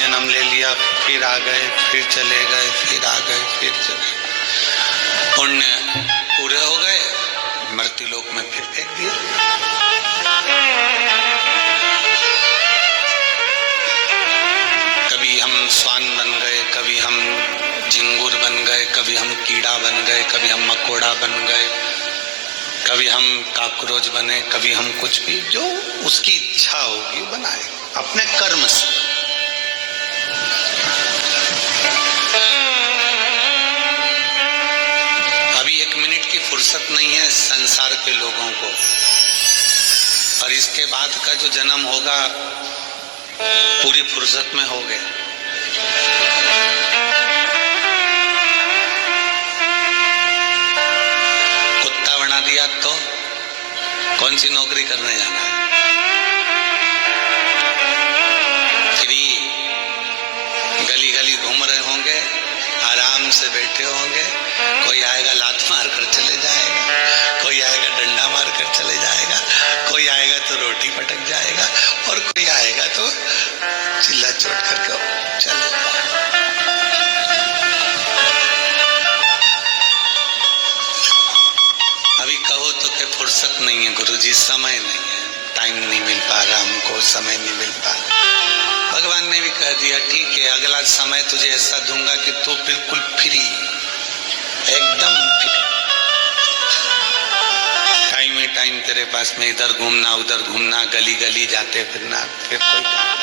जन्म ले लिया, फिर आ गए, फिर चले गए, फिर आ गए, फिर चले गए। पुण्य पूरे हो गए, मृत्यु लोक में फिर फेंक दिया। कभी हम स्वान बन गए, कभी हम झिंगुर बन गए, कभी हम कीड़ा बन गए, कभी हम मकोड़ा बन गए, कभी हम काकरोच बने, कभी हम कुछ भी, जो उसकी इच्छा होगी बनाए अपने कर्म से। अभी 1 मिनट की फुर्सत नहीं है संसार के लोगों को, और इसके बाद का जो जन्म होगा पूरी फुर्सत में हो गए। कुत्ता बना दिया तो कौन सी नौकरी करने जाना है? फ्री गली गली घूम रहे होंगे, आराम से बैठे होंगे, कोई आएगा लात मार कर चले जाएगा, कोई आएगा डंडा मार कर चले जाएगा, कोई आएगा तो रोटी पटक जाएगा, और कोई आएगा तो चिल्ला चोट करके चले जाएगा। अभी कहो तो कि फुर्सत नहीं है गुरुजी, समय नहीं है, टाइम नहीं मिल पा रहा हमको, समय नहीं मिल पा रहा। भगवान ने भी कह दिया ठीक है, अगला समय तुझे ऐसा दूंगा कि तू बिल्कुल फ्री, एकदम फ्री, टाइम ही टाइम तेरे पास में, इधर घूमना उधर घूमना, गली गली जाते फिरना, फिर कोई काम।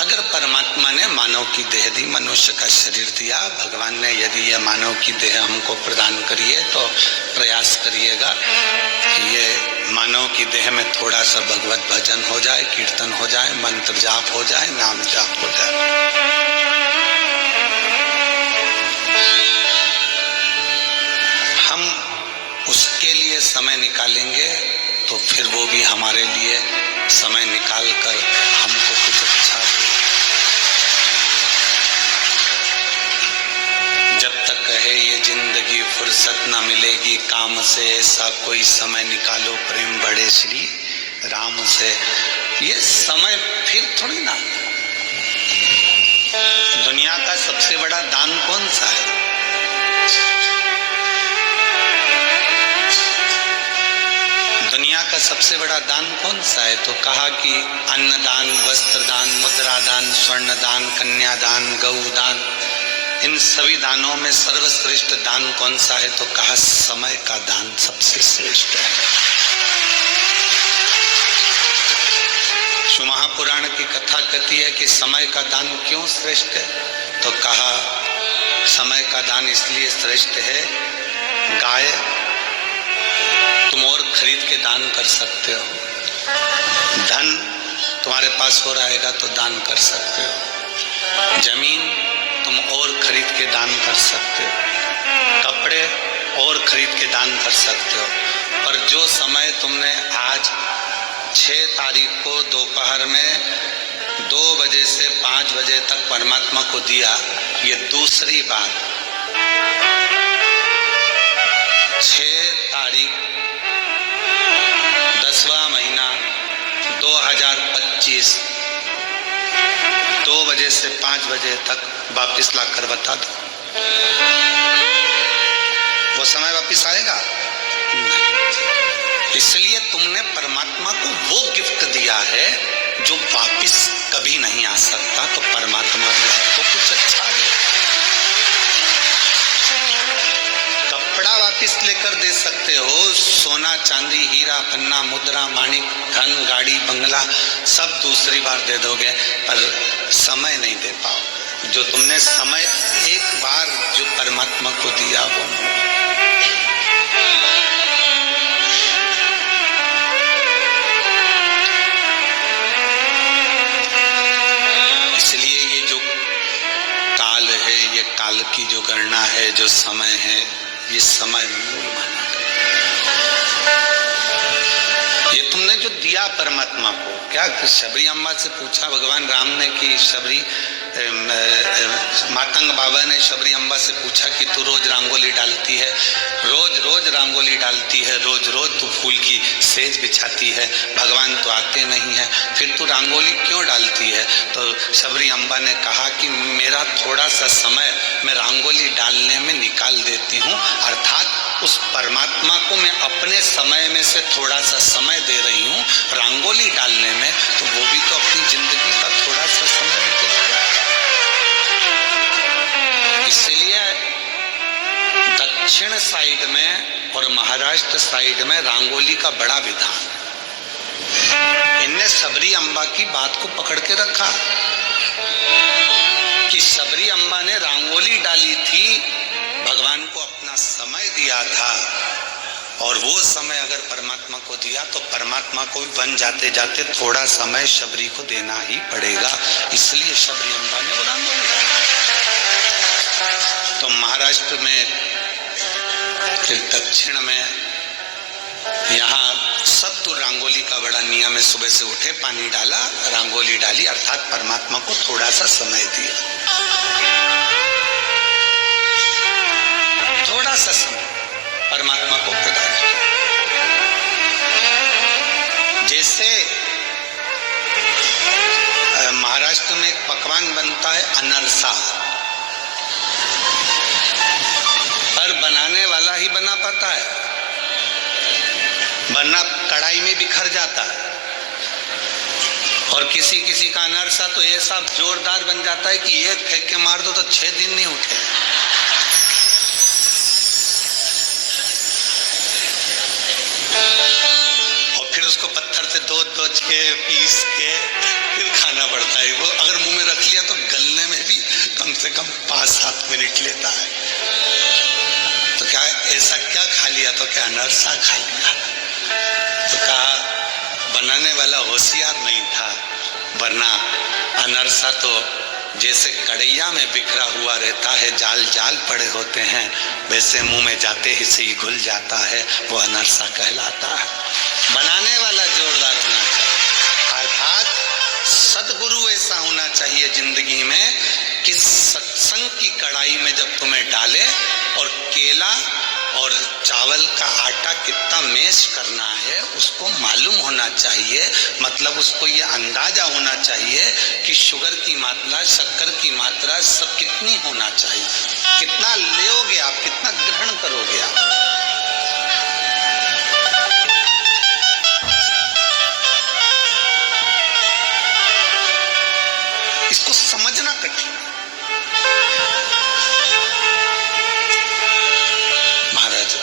अगर परमात्मा ने मानव की देह दी, मनुष्य का शरीर दिया, भगवान ने यदि ये मानव की देह हमको प्रदान करिए तो प्रयास करिएगा कि ये मानव की देह में थोड़ा सा भगवत भजन हो जाए, कीर्तन हो जाए, मंत्र जाप हो जाए, नाम जाप हो जाए। हम उसके लिए समय निकालेंगे तो फिर वो भी हमारे लिए समय निकाल कर हमको कुछ अच्छा दे। जब तक है ये जिंदगी फुर्सत न मिलेगी काम से, ऐसा कोई समय निकालो प्रेम बड़े श्री राम से। ये समय फिर थोड़ी ना। दुनिया का सबसे बड़ा दान कौन सा है? दुनिया का सबसे बड़ा दान कौन सा है? तो कहा कि अन्नदान, वस्त्र दान, मुद्रा दान, स्वर्ण दान, कन्यादान, गौदान। इन सभी दानों में सर्वश्रेष्ठ दान कौन सा है? तो कहा समय का दान सबसे श्रेष्ठ है। शिव महापुराण की कथा कहती है कि समय का दान क्यों श्रेष्ठ है? तो कहा समय का दान इसलिए श्रेष्ठ है, गाय तुम और खरीद के दान कर सकते हो, धन तुम्हारे पास हो रहेगा तो दान कर सकते हो, जमीन तुम और खरीद के दान कर सकते हो, कपड़े और खरीद के दान कर सकते हो, पर जो समय तुमने आज 6 तारीख को दोपहर में 2 बजे से 5 बजे तक परमात्मा को दिया, ये दूसरी बात 6 तारीख 10वां महीना 2025 2 बजे से 5 बजे तक वापिस लाकर बता दो, वो समय वापिस आएगा? इसलिए तुमने परमात्मा को वो गिफ्ट दिया है जो वापिस कभी नहीं आ सकता, तो परमात्मा भी आपको कुछ अच्छा दे। कपड़ा वापिस लेकर दे सकते हो, सोना चांदी हीरा पन्ना मुद्रा माणिक धन गाड़ी बंगला सब दूसरी बार दे दोगे, पर समय नहीं दे पाओगे। जो तुमने समय एक बार जो परमात्मा को दिया वो। इसलिए ये जो काल है, ये काल की जो गणना है, जो समय है, ये समय मूल माना गया। ये तुमने जो दिया परमात्मा को, क्या शबरी अम्मा से पूछा भगवान राम ने कि शबरी मातंग बाबा ने शबरी अम्बा से पूछा कि तू रोज रंगोली डालती है, रोज रोज रंगोली डालती है, रोज रोज तू फूल की सेज बिछाती है, भगवान तो आते नहीं है, फिर तू रंगोली क्यों डालती है? तो शबरी अम्बा ने कहा कि मेरा थोड़ा सा समय मैं रंगोली डालने में निकाल देती हूँ, अर्थात उस परमात्मा को मैं अपने समय में से थोड़ा सा समय दे रही हूँ रंगोली डालने में, तो वो भी तो अपनी जिंदगी का थोड़ा सा समय दे देगा। इसलिए दक्षिण साइड में और महाराष्ट्र साइड में रंगोली का बड़ा विधान, इनने शबरी अम्बा की बात को पकड़ के रखा कि शबरी अम्बा ने रंगोली डाली थी, भगवान को अपना समय दिया था, और वो समय अगर परमात्मा को दिया तो परमात्मा को भी बन जाते जाते थोड़ा समय शबरी को देना ही पड़ेगा, इसलिए शबरी अम्बा ने वो रंगोली डाली। तो महाराष्ट्र में, फिर दक्षिण में, यहाँ सब तो रंगोली का बड़ा नियम है, सुबह से उठे पानी डाला, रंगोली डाली, अर्थात परमात्मा को थोड़ा सा समय दिया, थोड़ा सा समय परमात्मा को प्रदान किया। जैसे महाराष्ट्र में एक पकवान बनता है अनरसा, पर बनाने वाला ही बना पाता है, वरना कढ़ाई में बिखर जाता है, और किसी किसी का अनरसा तो ऐसा जोरदार बन जाता है कि एक फेंक के मार दो तो 6 दिन नहीं उठे। और फिर उसको पत्थर से दो के पीस के फिर खाना पड़ता है। वो अगर मुंह में रख लिया तो गलने में भी कम से कम 5-7 मिनट लेता है। तो क्या ऐसा क्या खा लिया? तो क्या अनरसा खा लिया? तो कहा बनाने वाला होशियार नहीं था, वरना अनरसा तो जैसे कड़ैया में बिखरा हुआ रहता है, जाल जाल पड़े होते हैं, वैसे मुंह में जाते ही से ही घुल जाता है, वो अनरसा कहलाता है। बनाने वाला जोरदार होना चाहिए, अर्थात सद्गुरु ऐसा होना चाहिए जिंदगी में कि सत्संग की कढ़ाई में जब तुम्हें डाले और केला और चावल का आटा कितना मैश करना है उसको मालूम होना चाहिए, मतलब उसको ये अंदाजा होना चाहिए कि शुगर की मात्रा, शक्कर की मात्रा सब कितनी होना चाहिए, कितना लोगे आप, कितना ग्रहण करोगे आप। इसको समझना कठिन। महाराज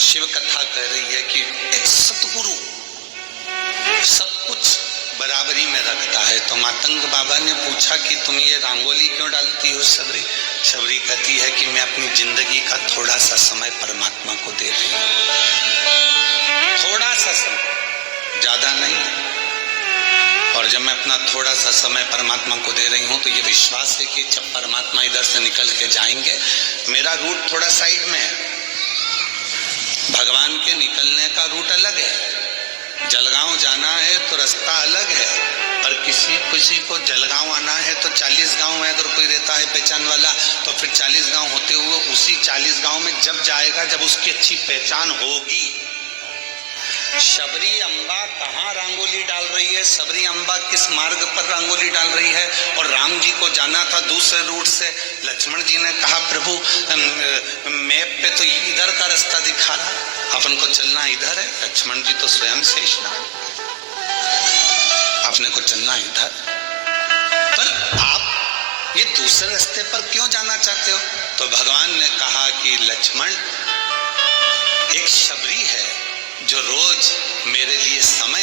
शिव कथा कह रही है कि एक सतगुरु सब कुछ बराबरी में रखता है। तो मातंग बाबा ने पूछा कि तुम ये रंगोली क्यों डालती हो शबरी? शबरी कहती है कि मैं अपनी जिंदगी का थोड़ा सा समय परमात्मा को दे रही हूँ, थोड़ा सा समय, ज्यादा नहीं। और जब मैं अपना थोड़ा सा समय परमात्मा को दे रही हूँ तो ये विश्वास है कि जब परमात्मा इधर से निकल के जाएंगे, मेरा रूट थोड़ा साइड में है, भगवान के निकलने का रूट अलग है। जलगांव जाना है तो रास्ता अलग है, पर किसी को जलगांव आना है तो 40 गांव में अगर कोई रहता है पहचान वाला, तो फिर 40 गांव होते हुए उसी 40 गांव में जब जाएगा जब उसकी अच्छी पहचान होगी। शबरी अम्बा कहाँ रंगोली डाल रही है, शबरी अम्बा किस मार्ग पर रंगोली डाल रही है, और राम जी को जाना था दूसरे रूट से। लक्ष्मण जी ने कहा प्रभु मैप पे तो इधर का रास्ता दिखा रहा, अपन को चलना इधर है। लक्ष्मण जी तो स्वयं शेषनाग, आपने को चलना इधर, पर आप ये दूसरे रास्ते पर क्यों जाना चाहते हो? तो भगवान ने कहा कि लक्ष्मण, एक शबरी है जो रोज मेरे लिए समय